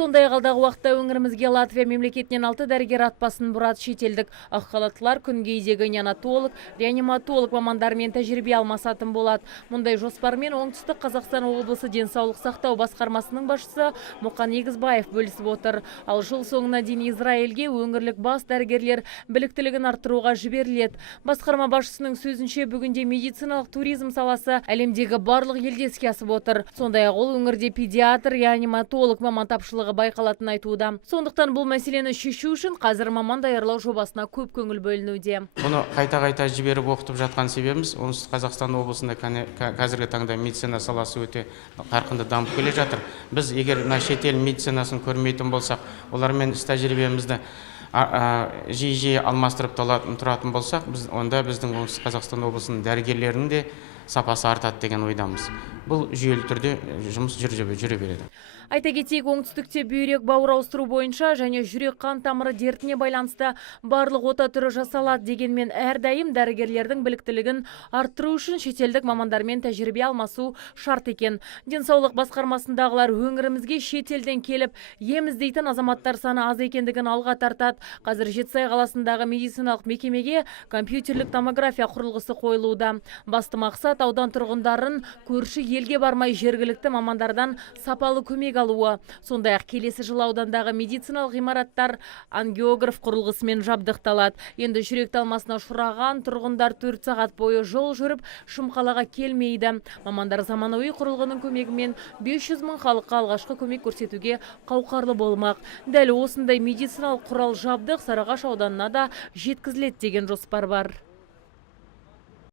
Сондай алдағы уақытта өңірімізге Латвия мемлекетінен 6 дәрігер атпасын бұрады. Шетелдік ақ халаттылар күнгейдегі неонатолог, реаниматолог мамандармен тәжірибе алмасатын болады. Мұндай жоспармен Оңтүстік Қазақстан облысы денсаулық сақтау басқармасының басшысы Мұқан Егізбаев бөлісіп отыр. Ал жыл соңына дейін Израильге өңірлік бас дәрігерлер біліктілігін арттыруға жіберіледі. Басқарма басшысының сөзінше, бүгінде медициналық туризм саласы әлемдегі барлық елде іске асып отыр. Сондай-ақ ол өңірде педиатр, реаниматолог маман тапшылығы байқалатын айтуда. Сондықтан бұл мәселені шешу үшін қазір маман даярлау жобасына көп көңіл бөлінуде. Бұны қайта жіберіп оқытып жатқан себебіміз, Оңтүстік Қазақстан облысында қазіргі таңда медицина саласы өте қарқынды дамып келе жатыр. Біз егер шетел медицинасын көрмейтін болсақ, олармен іс-тәжірибемізді жиі алмастырып тұратын болсақ, онда біздің Оңтүстік Қазақстан облысының дәрігерлерінің де сапасы артады деген ойдамыз. Бұл жүйелі түрде жұмыс жүре береді. Айта кетейік, оңтүстікте бүйрек бауыр ауыстыру бойынша және жүрек қан тамыры дертіне байланысты барлық ота түрі жасалады. Дегенмен әрдайым дәрігерлердің біліктілігін арттыру үшін шетелдік мамандармен тәжірибе алмасу шарт екен. Денсаулық басқармасындағылар өңірімізге шетелден келіп ем іздейтін азаматтар саны аз екендігін алға тартады. Қазір Жетісай қаласындағы медициналық мекемеге компьютерлік томография құрылғысы қойылуда. Басты мақсат аудан тұрғындарын көрші елге бармай жергілікті мамандардан сапалы көмек алуы. Сондай-ақ келесі жыл аудандағы медициналық ғимараттар ангиограф құрылғысымен жабдықталады. Енді жүрек талмасына ұшыраған тұрғындар 4 сағат бойы жол жүріп Шымқалаға келмейді. Мамандар заманауи құрылғының көмегімен 500 мың халыққа алғашқы көмек көрсетуге қауқарлы болмақ. Дәл осындай медициналық құрал жабдық Сарыағаш ауданына да жеткізіледі деген жоспар бар.